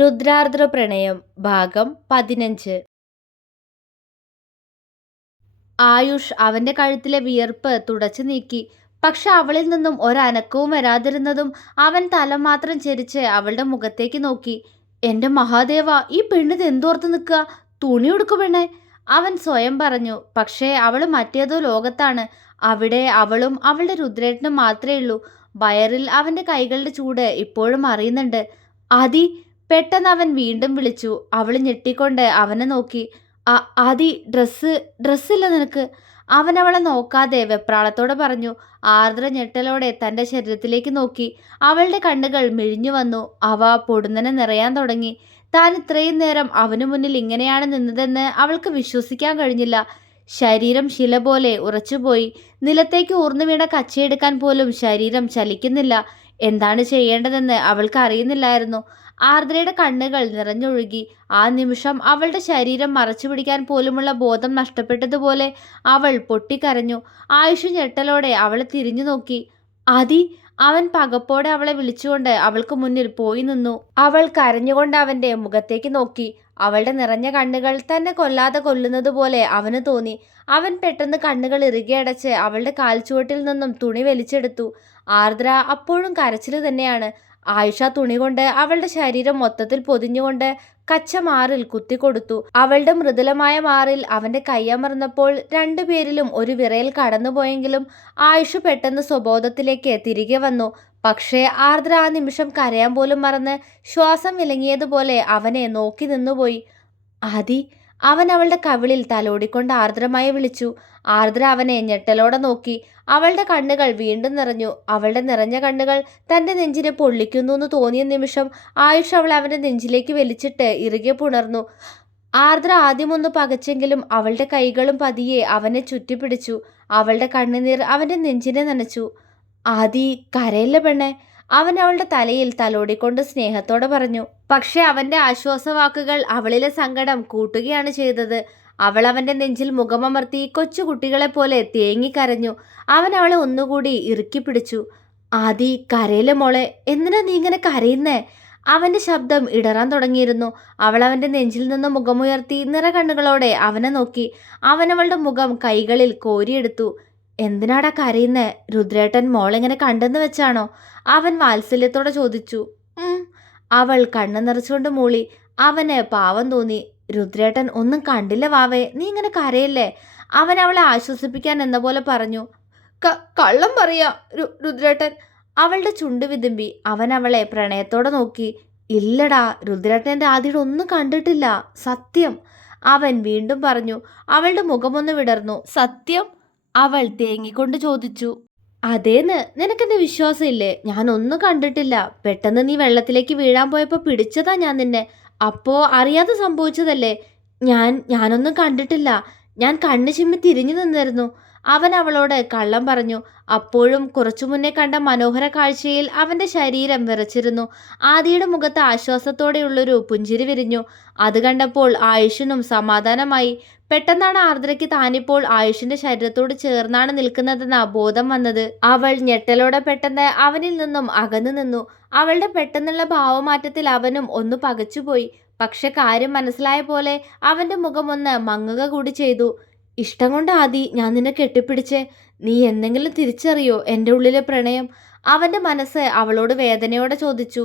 രുദ്രാർദ്ര പ്രണയം ഭാഗം 15. ആയുഷ് അവന്റെ കഴുത്തിലെ വിയർപ്പ് തുടച്ചു നീക്കി. പക്ഷെ അവളിൽ നിന്നും ഒരനക്കവും വരാതിരുന്നതും അവൻ തല മാത്രം ചെരിച്ച് അവളുടെ മുഖത്തേക്ക് നോക്കി. എന്റെ മഹാദേവ, ഈ പെണ്ണിത് എന്തോർത്ത് നിൽക്കുക? തുണി ഉടുക്കു പെണ്ണെ, അവൻ സ്വയം പറഞ്ഞു. പക്ഷേ അവൾ മറ്റേതോ ലോകത്താണ്. അവിടെ അവളും അവളുടെ രുദ്രേട്ടനും മാത്രമേ ഉള്ളൂ. വയറിൽ അവന്റെ കൈകളുടെ ചൂട് ഇപ്പോഴും അറിയുന്നുണ്ട്. ആദി, പെട്ടെന്ന് അവൻ വീണ്ടും വിളിച്ചു. അവൾ ഞെട്ടിക്കൊണ്ട് അവനെ നോക്കി. ആദി, ഡ്രസ്സില്ല നിനക്ക്? അവൻ അവളെ നോക്കാതെ വെപ്രാളത്തോടെ പറഞ്ഞു. ആർദ്ര ഞെട്ടലോടെ തൻ്റെ ശരീരത്തിലേക്ക് നോക്കി. അവളുടെ കണ്ണുകൾ മിഴിഞ്ഞു വന്നു. അവ പൊടുന്നനെ നിറയാൻ തുടങ്ങി. താൻ ഇത്രയും നേരം അവനു മുന്നിൽ ഇങ്ങനെയാണ് നിന്നതെന്ന് അവൾക്ക് വിശ്വസിക്കാൻ കഴിഞ്ഞില്ല. ശരീരം ശില പോലെ ഉറച്ചുപോയി. നിലത്തേക്ക് ഊർന്നു വീണ കച്ചയെടുക്കാൻ പോലും ശരീരം ചലിക്കുന്നില്ല. എന്താണ് ചെയ്യേണ്ടതെന്ന് അവൾക്ക് അറിയുന്നില്ലായിരുന്നു. ആർദ്രയുടെ കണ്ണുകൾ നിറഞ്ഞൊഴുകി. ആ നിമിഷം അവളുടെ ശരീരം മറച്ചു പിടിക്കാൻ പോലുമുള്ള ബോധം നഷ്ടപ്പെട്ടതുപോലെ അവൾ പൊട്ടിക്കരഞ്ഞു. ആയുഷ് ഞെട്ടലോടെ അവളെ തിരിഞ്ഞു നോക്കി. ആദി, അവൻ പകപ്പോടെ അവളെ വിളിച്ചുകൊണ്ട് അവൾക്ക് മുന്നിൽ പോയി നിന്നു. അവൾ കരഞ്ഞുകൊണ്ട് അവന്റെ മുഖത്തേക്ക് നോക്കി. അവളുടെ നിറഞ്ഞ കണ്ണുകൾ തന്നെ കൊല്ലാതെ കൊല്ലുന്നത് പോലെ അവന് തോന്നി. അവൻ പെട്ടെന്ന് കണ്ണുകൾ ഇറുകിയടച്ച് അവളുടെ കാൽച്ചുവട്ടിൽ നിന്നും തുണി വലിച്ചെടുത്തു. ആർദ്ര അപ്പോഴും കരച്ചിൽ തന്നെയാണ്. ആയിഷ തുണി കൊണ്ട് അവളുടെ ശരീരം മൊത്തത്തിൽ പൊതിഞ്ഞുകൊണ്ട് കച്ച മാറിൽ കുത്തിക്കൊടുത്തു. അവളുടെ മൃദുലമായ മാറിൽ അവന്റെ കൈയമർന്നപ്പോൾ രണ്ടുപേരിലും ഒരു വിറയൽ കടന്നുപോയെങ്കിലും ആയിഷ പെട്ടെന്ന് സ്വബോധത്തിലേക്ക് തിരികെ വന്നു. പക്ഷേ ആർദ്ര ആ നിമിഷം കരയാൻ പോലും മറന്ന് ശ്വാസം വിലങ്ങിയതുപോലെ അവനെ നോക്കി നിന്നുപോയി. ആദി, അവൻ അവളുടെ കവിളിൽ തലോടിക്കൊണ്ട് ആർദ്രമായി വിളിച്ചു. ആർദ്ര അവനെ ഞെട്ടലോടെ നോക്കി. അവളുടെ കണ്ണുകൾ വീണ്ടും നിറഞ്ഞു. അവളുടെ നിറഞ്ഞ കണ്ണുകൾ തൻ്റെ നെഞ്ചിനെ പൊള്ളിക്കുന്നു എന്ന് തോന്നിയ നിമിഷം ആയുഷ് അവളെ അവൻ്റെ നെഞ്ചിലേക്ക് വലിച്ചിട്ട് ഇറുകെ പുണർന്നു. ആർദ്ര ആദ്യമൊന്ന് പകച്ചെങ്കിലും അവളുടെ കൈകളും പതിയെ അവനെ ചുറ്റിപ്പിടിച്ചു. അവളുടെ കണ്ണുനീർ അവൻ്റെ നെഞ്ചിനെ നനച്ചു. ആദി, കരയില്ല പെണ്ണെ, അവൻ അവളുടെ തലയിൽ തലോടിക്കൊണ്ട് സ്നേഹത്തോടെ പറഞ്ഞു. പക്ഷെ അവന്റെ ആശ്വാസവാക്കുകൾ അവളിലെ സങ്കടം കൂട്ടുകയാണ് ചെയ്തത്. അവൾ അവന്റെ നെഞ്ചിൽ മുഖമമർത്തി കൊച്ചുകുട്ടികളെ പോലെ തേങ്ങിക്കരഞ്ഞു. അവൻ അവളെ ഒന്നുകൂടി ഇറുക്കി പിടിച്ചു. ആദി, കരയിലെ മോളെ, എന്തിനാ നീ ഇങ്ങനെ കരയുന്നേ? അവന്റെ ശബ്ദം ഇടറാൻ തുടങ്ങിയിരുന്നു. അവൾ അവന്റെ നെഞ്ചിൽ നിന്ന് മുഖമുയർത്തി നിറകണ്ണുകളോടെ അവനെ നോക്കി. അവൻ അവളുടെ മുഖം കൈകളിൽ കോരിയെടുത്തു. എന്തിനാടാ കരയുന്നേ? രുദ്രേട്ടൻ മോളെങ്ങനെ കണ്ടെന്ന് വെച്ചാണോ? അവൻ വാത്സല്യത്തോടെ ചോദിച്ചു. അവൾ കണ്ണു നിറച്ചുകൊണ്ട് മൂളി. അവന് പാവം തോന്നി. രുദ്രേട്ടൻ ഒന്നും കണ്ടില്ല വാവേ, നീ ഇങ്ങനെ കരയല്ലേ? അവൻ അവളെ ആശ്വസിപ്പിക്കാൻ എന്ന പോലെ പറഞ്ഞു. കള്ളം പറയാ രുദ്രേട്ടൻ. അവളുടെ ചുണ്ടു വിതുമ്പി. അവൻ അവളെ പ്രണയത്തോടെ നോക്കി. ഇല്ലടാ, രുദ്രേട്ടൻ്റെ ആദ്യം ഒന്നും കണ്ടിട്ടില്ല, സത്യം. അവൻ വീണ്ടും പറഞ്ഞു. അവളുടെ മുഖമൊന്ന് വിടർന്നു. സത്യം? അവൾ തേങ്ങിക്കൊണ്ട് ചോദിച്ചു. അതേന്ന്, നിനക്കെന്നെ വിശ്വാസമില്ലേ? ഞാനൊന്നും കണ്ടിട്ടില്ല. പെട്ടെന്ന് നീ വെള്ളത്തിലേക്ക് വീഴാൻ പോയപ്പോൾ പിടിച്ചതാ ഞാൻ നിന്നെ. അപ്പോ അറിയാതെ സംഭവിച്ചതല്ലേ? ഞാനൊന്നും കണ്ടിട്ടില്ല. ഞാൻ കണ്ണു ചിമ്മി തിരിഞ്ഞു നിന്നിരുന്നു. അവൻ അവളോട് കള്ളം പറഞ്ഞു. അപ്പോഴും കുറച്ചു മുന്നേ കണ്ട മനോഹര കാഴ്ചയിൽ അവന്റെ ശരീരം വിറച്ചിരുന്നു. ആദിയുടെ മുഖത്ത് ആശ്വാസത്തോടെയുള്ളൊരു പുഞ്ചിരി വിരിഞ്ഞു. അത് കണ്ടപ്പോൾ ആയുഷിനും സമാധാനമായി. പെട്ടെന്നാണ് ആർദ്രയ്ക്ക് താനിപ്പോൾ ആയുഷിന്റെ ശരീരത്തോട് ചേർന്നാണ് നിൽക്കുന്നതെന്ന ബോധം വന്നത്. അവൾ ഞെട്ടലോടെ പെട്ടെന്ന് അവനിൽ നിന്നും അകന്നു നിന്നു. അവളുടെ പെട്ടെന്നുള്ള ഭാവമാറ്റത്തിൽ അവനും ഒന്ന് പകച്ചുപോയി. പക്ഷെ കാര്യം മനസ്സിലായ പോലെ അവന്റെ മുഖം ഒന്ന് മങ്ങുക കൂടി ചെയ്തു. ഇഷ്ടം കൊണ്ട് ആദി ഞാൻ നിന്നെ കെട്ടിപ്പിടിച്ചേ. നീ എന്തെങ്കിലും തിരിച്ചറിയോ എൻ്റെ ഉള്ളിലെ പ്രണയം? അവന്റെ മനസ്സ് അവളോട് വേദനയോടെ ചോദിച്ചു.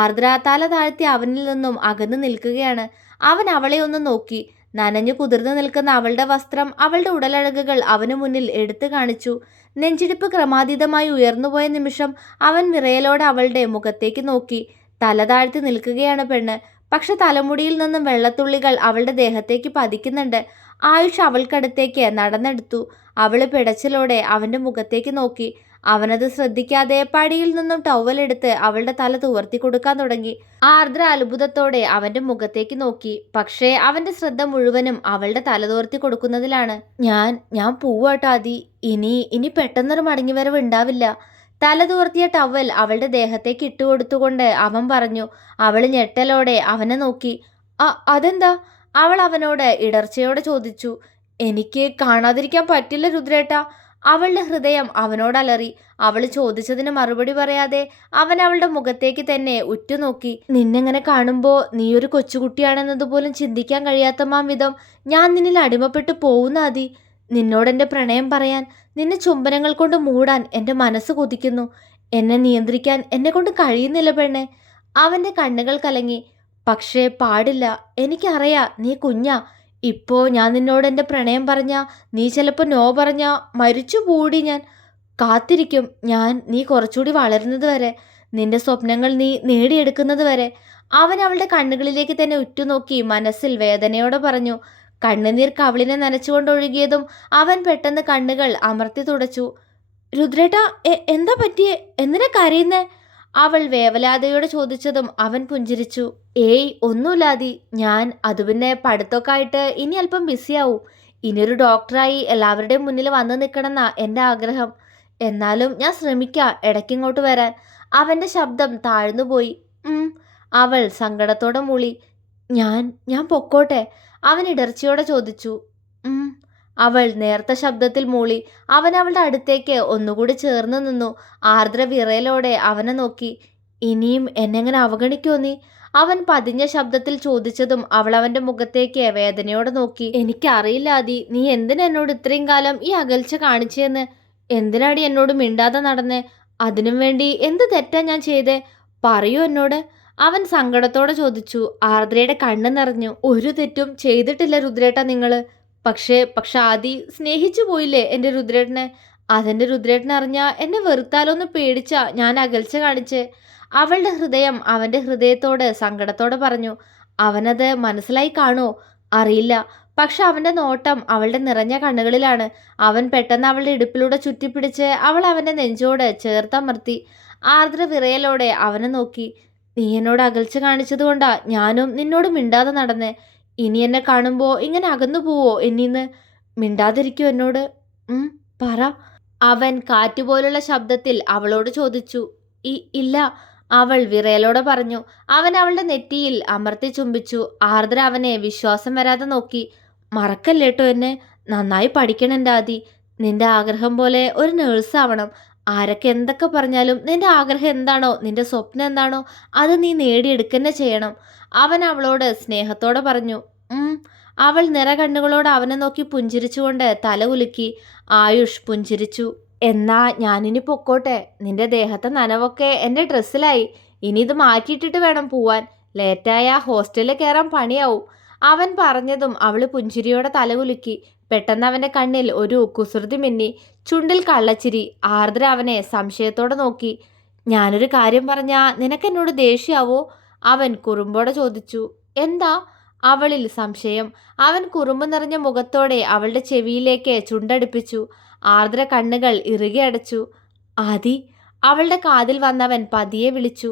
ആർദ്ര തല താഴ്ത്തി അവനിൽ നിന്നും അകന്നു നിൽക്കുകയാണ്. അവൻ അവളെ ഒന്ന് നോക്കി. നനഞ്ഞു കുതിർന്നു നിൽക്കുന്ന അവളുടെ വസ്ത്രം, അവളുടെ ഉടലഴകുകൾ അവനു മുന്നിൽ എടുത്തു കാണിച്ചു. നെഞ്ചിടിപ്പ് ക്രമാതീതമായി ഉയർന്നുപോയ നിമിഷം അവൻ വിറയലോടെ അവളുടെ മുഖത്തേക്ക് നോക്കി. തല താഴ്ത്തി നിൽക്കുകയാണ് പെണ്ണ്. പക്ഷെ തലമുടിയിൽ നിന്നും വെള്ളത്തുള്ളികൾ അവളുടെ ദേഹത്തേക്ക് പതിക്കുന്നുണ്ട്. ആയുഷ് അവൾക്കടുത്തേക്ക് നടന്നെടുത്തു. അവള് പിടച്ചിലോടെ അവന്റെ മുഖത്തേക്ക് നോക്കി. അവനത് ശ്രദ്ധിക്കാതെ പടിയിൽ നിന്നും ടവലെടുത്ത് അവളുടെ തല തുവർത്തി കൊടുക്കാൻ തുടങ്ങി. ആർദ്ര അത്ഭുതത്തോടെ അവന്റെ മുഖത്തേക്ക് നോക്കി. പക്ഷേ അവന്റെ ശ്രദ്ധ മുഴുവനും അവളുടെ തല തുവർത്തി കൊടുക്കുന്നതിലാണ്. ഞാൻ പോവാട്ടോ ആദി. ഇനി പെട്ടെന്നൊരു മടങ്ങിവരവ് ഉണ്ടാവില്ല. തല തുവർത്തിയ ടവൽ അവളുടെ ദേഹത്തേക്ക് ഇട്ടുകൊടുത്തുകൊണ്ട് അവൻ പറഞ്ഞു. അവൾ ഞെട്ടലോടെ അവനെ നോക്കി. അതെന്താ? അവൾ അവനോട് ഇടർച്ചയോടെ ചോദിച്ചു. എനിക്ക് കാണാതിരിക്കാൻ പറ്റില്ല രുദ്രേട്ട. അവളുടെ ഹൃദയം അവനോടലറി. അവൾ ചോദിച്ചതിന് മറുപടി പറയാതെ അവൻ അവളുടെ മുഖത്തേക്ക് തന്നെ ഉറ്റുനോക്കി. നിന്നെങ്ങനെ കാണുമ്പോൾ നീയൊരു കൊച്ചുകുട്ടിയാണെന്നതുപോലും ചിന്തിക്കാൻ കഴിയാത്തമാം വിധം ഞാൻ നിന്നിൽ അടിമപ്പെട്ടു പോകുന്ന അതി. നിന്നോടെൻ്റെ പ്രണയം പറയാൻ, നിന്നെ ചുംബനങ്ങൾ കൊണ്ട് മൂടാൻ എൻ്റെ മനസ്സ് കൊതിക്കുന്നു. എന്നെ നിയന്ത്രിക്കാൻ എന്നെക്കൊണ്ട് കഴിയുന്നില്ല പെണ്ണെ. അവൻ്റെ കണ്ണുകൾ കലങ്ങി. പക്ഷേ പാടില്ല. എനിക്കറിയാം നീ കുഞ്ഞാ. ഇപ്പോൾ ഞാൻ നിന്നോട് എൻ്റെ പ്രണയം പറഞ്ഞാ നീ ചിലപ്പോൾ നോ പറഞ്ഞാ മരിച്ചു പൂടി ഞാൻ. കാത്തിരിക്കും ഞാൻ നീ കുറച്ചുകൂടി വളരുന്നത് വരെ, നിന്റെ സ്വപ്നങ്ങൾ നീ നേടിയെടുക്കുന്നത് വരെ. അവൻ അവളുടെ കണ്ണുകളിലേക്ക് തന്നെ ഉറ്റുനോക്കി മനസ്സിൽ വേദനയോടെ പറഞ്ഞു. കണ്ണുനീർ കവിളിനെ നനച്ചുകൊണ്ടൊഴുകിയതും അവൻ പെട്ടെന്ന് കണ്ണുകൾ അമർത്തി തുടച്ചു. രുദ്രേട്ടാ, എന്താ പറ്റിയേ? എന്തിനാ കരയുന്നേ? അവൾ വേവലാതയോടെ ചോദിച്ചതും അവൻ പുഞ്ചിരിച്ചു. ഏയ് ഒന്നുമില്ലാതി. ഞാൻ അത് പിന്നെ പഠിത്തമൊക്കെ ആയിട്ട് ഇനി അല്പം ബിസിയാവും. ഇനിയൊരു ഡോക്ടറായി എല്ലാവരുടെയും മുന്നിൽ വന്നു നിൽക്കണമെന്നാ എൻ്റെ ആഗ്രഹം. എന്നാലും ഞാൻ ശ്രമിക്കാം ഇടയ്ക്കിങ്ങോട്ട് വരാൻ. അവൻ്റെ ശബ്ദം താഴ്ന്നുപോയി. അവൾ സങ്കടത്തോടെ മൂളി. ഞാൻ ഞാൻ പൊക്കോട്ടെ? അവൻ ഇടർച്ചയോടെ ചോദിച്ചു. അവൾ നേർത്ത ശബ്ദത്തിൽ മൂളി. അവൻ അവളുടെ അടുത്തേക്ക് ഒന്നുകൂടി ചേർന്ന് നിന്നു. ആർദ്ര വിറയലോടെ അവനെ നോക്കി. ഇനിയും എന്നെങ്ങനെ അവഗണിക്കോ നീ? അവൻ പതിഞ്ഞ ശബ്ദത്തിൽ ചോദിച്ചതും അവൾ അവൻ്റെ മുഖത്തേക്ക് വേദനയോടെ നോക്കി. എനിക്കറിയില്ല ആദി, നീ എന്തിനാ എന്നോട് ഇത്രയും കാലം ഈ അകൽച്ച കാണിച്ചെന്ന്. എന്തിനാടി എന്നോട് മിണ്ടാതെ നടന്നേ? അതിനും വേണ്ടി എന്ത് തെറ്റാ ഞാൻ ചെയ്തേ? പറയൂ എന്നോട്. അവൻ സങ്കടത്തോടെ ചോദിച്ചു. ആർദ്രയുടെ കണ്ണ് നിറഞ്ഞു. ഒരു തെറ്റും ചെയ്തിട്ടില്ല രുദ്രേട്ട നിങ്ങള്. പക്ഷേ ആദി സ്നേഹിച്ചു പോയില്ലേ എൻ്റെ രുദ്രേട്ടനെ? അതെൻ്റെ രുദ്രേട്ടൻ അറിഞ്ഞാൽ എന്നെ വെറുത്താലോന്ന് പേടിച്ചാ ഞാൻ അകൽച്ച കാണിച്ചേ. അവളുടെ ഹൃദയം അവൻ്റെ ഹൃദയത്തോട് സങ്കടത്തോടെ പറഞ്ഞു. അവനത് മനസ്സിലായി കാണുമോ? അറിയില്ല. പക്ഷെ അവൻ്റെ നോട്ടം അവളുടെ നിറഞ്ഞ കണ്ണുകളിലാണ്. അവൻ പെട്ടെന്ന് അവളുടെ ഇടുപ്പിലൂടെ ചുറ്റിപ്പിടിച്ച് അവൾ അവൻ്റെ നെഞ്ചോട് ചേർത്തമർത്തി. ആർദ്ര വിറയലോടെ അവനെ നോക്കി. നീ എന്നോട് അകൽച്ച കാണിച്ചതുകൊണ്ടാ ഞാനും നിന്നോട് മിണ്ടാതെ നടന്നേ. ഇനി എന്നെ കാണുമ്പോൾ ഇങ്ങനെ അകന്നു പോവോ എന്നീന്ന്? മിണ്ടാതിരിക്കൂ എന്നോട്. പറ. അവൻ കാറ്റുപോലുള്ള ശബ്ദത്തിൽ അവളോട് ചോദിച്ചു. ഇല്ല, അവൾ വിറയലോടെ പറഞ്ഞു. അവൻ അവളുടെ നെറ്റിയിൽ അമർത്തി ചുംബിച്ചു. ആർദ്ര അവനെ വിശ്വാസം വരാതെ നോക്കി. മറക്കല്ലേട്ടോ എന്നെ. നന്നായി പഠിക്കണം എൻ്റെ ആദി. നിന്റെ ആഗ്രഹം പോലെ ഒരു നേഴ്സാവണം. ആരൊക്കെ എന്തൊക്കെ പറഞ്ഞാലും നിന്റെ ആഗ്രഹം എന്താണോ, നിന്റെ സ്വപ്നം എന്താണോ, അത് നീ നേടിയെടുക്കന്നെ ചെയ്യണം. അവൻ അവളോട് സ്നേഹത്തോടെ പറഞ്ഞു. അവൾ നിറകണ്ണുകളോട് അവനെ നോക്കി പുഞ്ചിരിച്ചുകൊണ്ട് തല കുലുക്കി. ആയുഷ് പുഞ്ചിരിച്ചു. എന്നാ ഞാനിനി പൊക്കോട്ടെ? നിന്റെ ദേഹത്തെ നനവൊക്കെ എൻ്റെ ഡ്രസ്സിലായി. ഇനി ഇത് മാറ്റിയിട്ടിട്ട് വേണം പോവാൻ. ലേറ്റായ ഹോസ്റ്റലിൽ കയറാൻ പണിയാവും. അവൻ പറഞ്ഞതും അവൾ പുഞ്ചിരിയോടെ തലകുലുക്കി. പെട്ടെന്ന് അവൻ്റെ കണ്ണിൽ ഒരു കുസൃതി മിന്നി. ചുണ്ടിൽ കള്ളച്ചിരി. ആർദ്ര അവനെ സംശയത്തോടെ നോക്കി. ഞാനൊരു കാര്യം പറഞ്ഞാൽ നിനക്കെന്നോട് ദേഷ്യമാവോ? അവൻ കുറുമ്പോടെ ചോദിച്ചു. എന്താ? അവളിൽ സംശയം. അവൻ കുറുമ്പ് നിറഞ്ഞ മുഖത്തോടെ അവളുടെ ചെവിയിലേക്ക് ചുണ്ടടുപ്പിച്ചു. ആർദ്ര കണ്ണുകൾ ഇറുകി അടച്ചു. ആദി. അവളുടെ കാതിൽ വന്നവൻ പതിയെ വിളിച്ചു.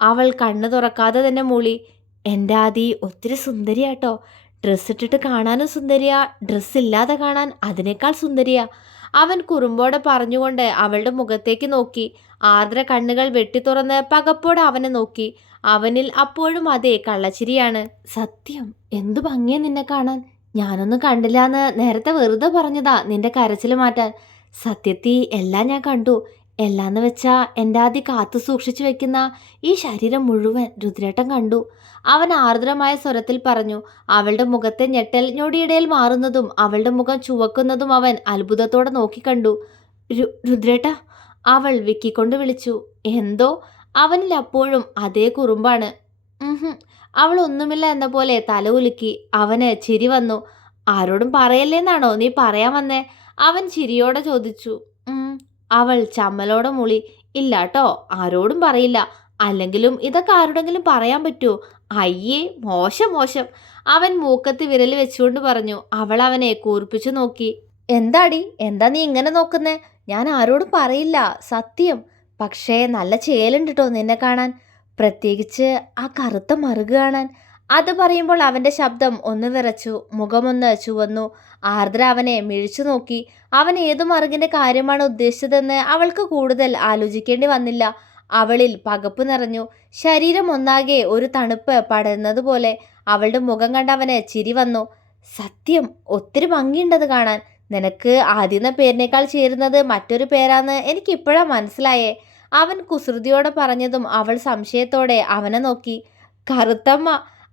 അവൾ കണ്ണു തുറക്കാതെ തന്നെ മൂളി. എൻ്റെ ആദി ഒത്തിരി സുന്ദരിയാട്ടോ. ഡ്രസ്സ് ഇട്ടിട്ട് കാണാനും സുന്ദരിയാ, ഡ്രസ്സ് ഇല്ലാതെ കാണാൻ അതിനേക്കാൾ സുന്ദരിയാ. അവൻ കുറുമ്പോടെ പറഞ്ഞുകൊണ്ട് അവളുടെ മുഖത്തേക്ക് നോക്കി. ആർദ്ര കണ്ണുകൾ വെട്ടി തുറന്ന് പകപ്പോടെ അവനെ നോക്കി. അവനിൽ അപ്പോഴും അതേ കള്ളച്ചിരിയാണ്. സത്യം, എന്തു ഭംഗിയാ നിന്നെ കാണാൻ. ഞാനൊന്നും കണ്ടില്ലാന്ന് നേരത്തെ വെറുതെ പറഞ്ഞതാ നിന്റെ കരച്ചിൽ മാറ്റാൻ. സത്യത്തിൽ എല്ലാം ഞാൻ കണ്ടു. എല്ലാന്ന് വെച്ചാ എൻ്റെ ആദ്യം കാത്തു സൂക്ഷിച്ചു വെക്കുന്ന ഈ ശരീരം മുഴുവൻ രുദ്രേട്ടൻ കണ്ടു. അവൻ ആർദ്രമായ സ്വരത്തിൽ പറഞ്ഞു. അവളുടെ മുഖത്തെ ഞെട്ടൽ ഞൊടിയിടയിൽ മാറുന്നതും അവളുടെ മുഖം ചുവക്കുന്നതും അവൻ അത്ഭുതത്തോടെ നോക്കിക്കണ്ടു. രുദ്രേട്ട, അവൾ വിക്കിക്കൊണ്ട് വിളിച്ചു. എന്തോ? അവനിൽ അപ്പോഴും അതേ കുറുമ്പാണ്. അവൾ ഒന്നുമില്ല എന്ന പോലെ തല ഉലുക്കി. അവന് ചിരി വന്നു. ആരോടും പറയല്ലേന്നാണോ നീ പറയാൻ വന്നേ? അവൻ ചിരിയോടെ ചോദിച്ചു. അവൾ ചമ്മലോടെ മൂളി. ഇല്ലാട്ടോ, ആരോടും പറയില്ല. അല്ലെങ്കിലും ഇതൊക്കെ ആരോടെങ്കിലും പറയാൻ പറ്റുമോ? അയ്യേ, മോശം മോശം. അവൻ മൂക്കത്ത് വിരൽ വെച്ചുകൊണ്ട് പറഞ്ഞു. അവൾ അവനെ കൂർപ്പിച്ചു നോക്കി. എന്താടി, എന്താ നീ ഇങ്ങനെ നോക്കുന്നേ? ഞാൻ ആരോടും പറയില്ല, സത്യം. പക്ഷേ നല്ല ചേലുണ്ട് കേട്ടോ നിന്നെ കാണാൻ, പ്രത്യേകിച്ച് ആ കറുത്ത മറുക് കാണാൻ. അത് പറയുമ്പോൾ അവൻ്റെ ശബ്ദം ഒന്ന് വിറച്ചു, മുഖമൊന്ന് ചുവന്നു. ആർദ്ര അവനെ മിഴിച്ചു നോക്കി. അവൻ ഏതു മറുകിൻ്റെ കാര്യമാണ് ഉദ്ദേശിച്ചതെന്ന് അവൾക്ക് കൂടുതൽ ആലോചിക്കേണ്ടി വന്നില്ല. അവളിൽ പകപ്പ് നിറഞ്ഞു. ശരീരം ഒന്നാകെ ഒരു തണുപ്പ് പടരുന്നതുപോലെ. അവളുടെ മുഖം കണ്ട് അവന് ചിരി വന്നു. സത്യം, ഒത്തിരി ഭംഗിയുണ്ടത് കാണാൻ. നിനക്ക് ആദ്യത്തെ പേരിനേക്കാൾ ചേരുന്നത് മറ്റൊരു പേരാന്ന് എനിക്കിപ്പോഴാ മനസ്സിലായേ. അവൻ കുസൃതിയോടെ പറഞ്ഞതും അവൾ സംശയത്തോടെ അവനെ നോക്കി. കറുത്തമ്മ,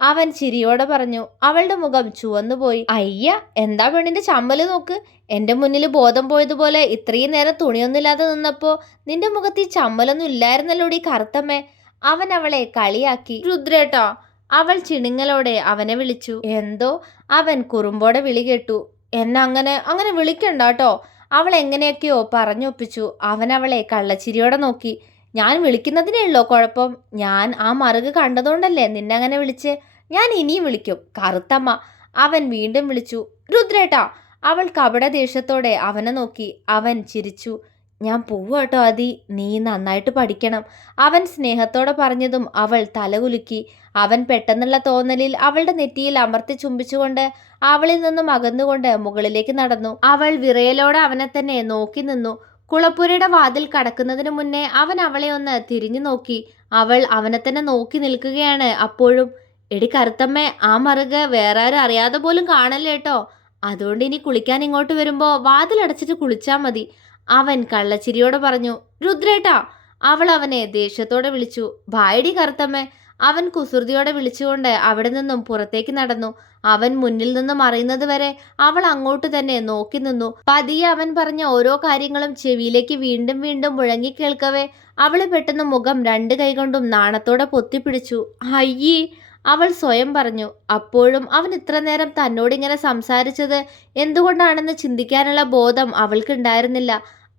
അവൻ ചിരിയോടെ പറഞ്ഞു. അവളുടെ മുഖം ചുവന്നുപോയി. അയ്യ, എന്താ പെണ്ണിന്റെ ചമ്മല് നോക്ക്. എന്റെ മുന്നിൽ ബോധം പോയതുപോലെ ഇത്രയും നേരം തുണിയൊന്നുമില്ലാതെ നിന്നപ്പോ നിന്റെ മുഖത്ത് ഈ ചമ്മലൊന്നും ഇല്ലായിരുന്നല്ലോടി കറുത്തമ്മേ. അവൻ അവളെ കളിയാക്കി. രുദ്രേട്ടാ, അവൾ ചിണുങ്ങലോടെ അവനെ വിളിച്ചു. എന്തോ അവൻ കുറുമ്പോടെ വിളി കേട്ടു. എന്നെ അങ്ങനെ അങ്ങനെ വിളിക്കണ്ടാട്ടോ. അവൾ എങ്ങനെയൊക്കെയോ പറഞ്ഞൊപ്പിച്ചു. അവൻ അവളെ കള്ളച്ചിരിയോടെ നോക്കി. ഞാൻ വിളിക്കുന്നതിനേ ഉള്ളോ കുഴപ്പം? ഞാൻ ആ മറുക് കണ്ടതുകൊണ്ടല്ലേ നിന്നെ അങ്ങനെ വിളിച്ചേ. ഞാൻ ഇനിയും വിളിക്കും കറുത്തമ്മ. അവൻ വീണ്ടും വിളിച്ചു. രുദ്രേട്ടാ. അവൾ കപട ദേഷ്യത്തോടെ അവനെ നോക്കി. അവൻ ചിരിച്ചു. ഞാൻ പോവാട്ടോ ആദി, നീ നന്നായിട്ട് പഠിക്കണം. അവൻ സ്നേഹത്തോടെ പറഞ്ഞതും അവൾ തലകുലുക്കി. അവൻ പെട്ടെന്നുള്ള തോന്നലിൽ അവളുടെ നെറ്റിയിൽ അമർത്തി ചുംബിച്ചുകൊണ്ട് അവളിൽ നിന്നും അകന്നുകൊണ്ട് മുകളിലേക്ക് നടന്നു. അവൾ വിറയലോടെ അവനെ തന്നെ നോക്കി നിന്നു. കുളപ്പുരയുടെ വാതിൽ കടക്കുന്നതിന് മുന്നേ അവൻ അവളെ ഒന്ന് തിരിഞ്ഞു നോക്കി. അവൾ അവനെ തന്നെ നോക്കി നിൽക്കുകയാണ് അപ്പോഴും. എടി കറുത്തമ്മേ, ആ മറുക് വേറെ ആരും അറിയാതെ പോലും കാണല്ലേട്ടോ. അതുകൊണ്ട് ഇനി കുളിക്കാൻ ഇങ്ങോട്ട് വരുമ്പോ വാതിലടച്ചിട്ട് കുളിച്ചാ മതി. അവൻ കള്ളച്ചിരിയോടെ പറഞ്ഞു. രുദ്രേട്ടാ. അവൾ അവനെ ദേഷ്യത്തോടെ വിളിച്ചു. ഭായടി കറുത്തമ്മേ. അവൻ കുസൃതിയോടെ വിളിച്ചുകൊണ്ട് അവിടെ നിന്നും പുറത്തേക്ക് നടന്നു. അവൻ മുന്നിൽ നിന്നും മറയുന്നത് വരെ അവൾ അങ്ങോട്ട് തന്നെ നോക്കി നിന്നു. പതിയെ അവൻ പറഞ്ഞ ഓരോ കാര്യങ്ങളും ചെവിയിലേക്ക് വീണ്ടും വീണ്ടും മുഴങ്ങി കേൾക്കവേ അവള് പെട്ടെന്ന് മുഖം രണ്ട് കൈകൊണ്ടും നാണത്തോടെ പൊത്തിപ്പിടിച്ചു. അയ്യേ, അവൾ സ്വയം പറഞ്ഞു. അപ്പോഴും അവൻ ഇത്ര നേരം തന്നോടിങ്ങനെ സംസാരിച്ചത് എന്തുകൊണ്ടാണെന്ന് ചിന്തിക്കാനുള്ള ബോധം അവൾക്കുണ്ടായിരുന്നില്ല.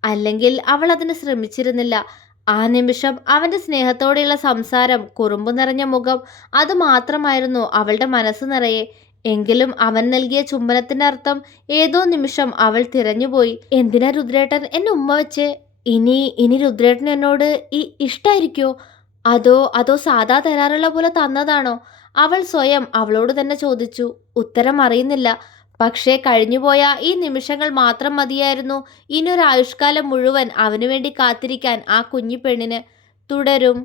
അല്ലെങ്കിൽ അവൾ അതിന് ശ്രമിച്ചിരുന്നില്ല. ആ നിമിഷം അവൻ്റെ സ്നേഹത്തോടെയുള്ള സംസാരം, കുറുമ്പ് നിറഞ്ഞ മുഖം, അതുമാത്രമായിരുന്നു അവളുടെ മനസ്സ് നിറയെ. എങ്കിലും അവൻ നൽകിയ ചുംബനത്തിൻ്റെ അർത്ഥം ഏതോ നിമിഷം അവൾ തിരഞ്ഞുപോയി. എന്തിനാ രുദ്രേട്ടൻ എന്നെ ഉമ്മ വെച്ച്? ഇനി രുദ്രേട്ടൻ എന്നോട് ഇഷ്ടായിരിക്കോ? അതോ സാധാ തരാറുള്ള പോലെ തന്നതാണോ? അവൾ സ്വയം അവളോട് തന്നെ ചോദിച്ചു. ഉത്തരം അറിയുന്നില്ല. പക്ഷേ കഴിഞ്ഞുപോയ ഈ നിമിഷങ്ങൾ മാത്രം മതിയായിരുന്നു ഇനിയൊരായുഷ്കാലം മുഴുവൻ അവനു വേണ്ടി കാത്തിരിക്കാൻ ആ കുഞ്ഞു പെണ്ണിന്. തുടരും.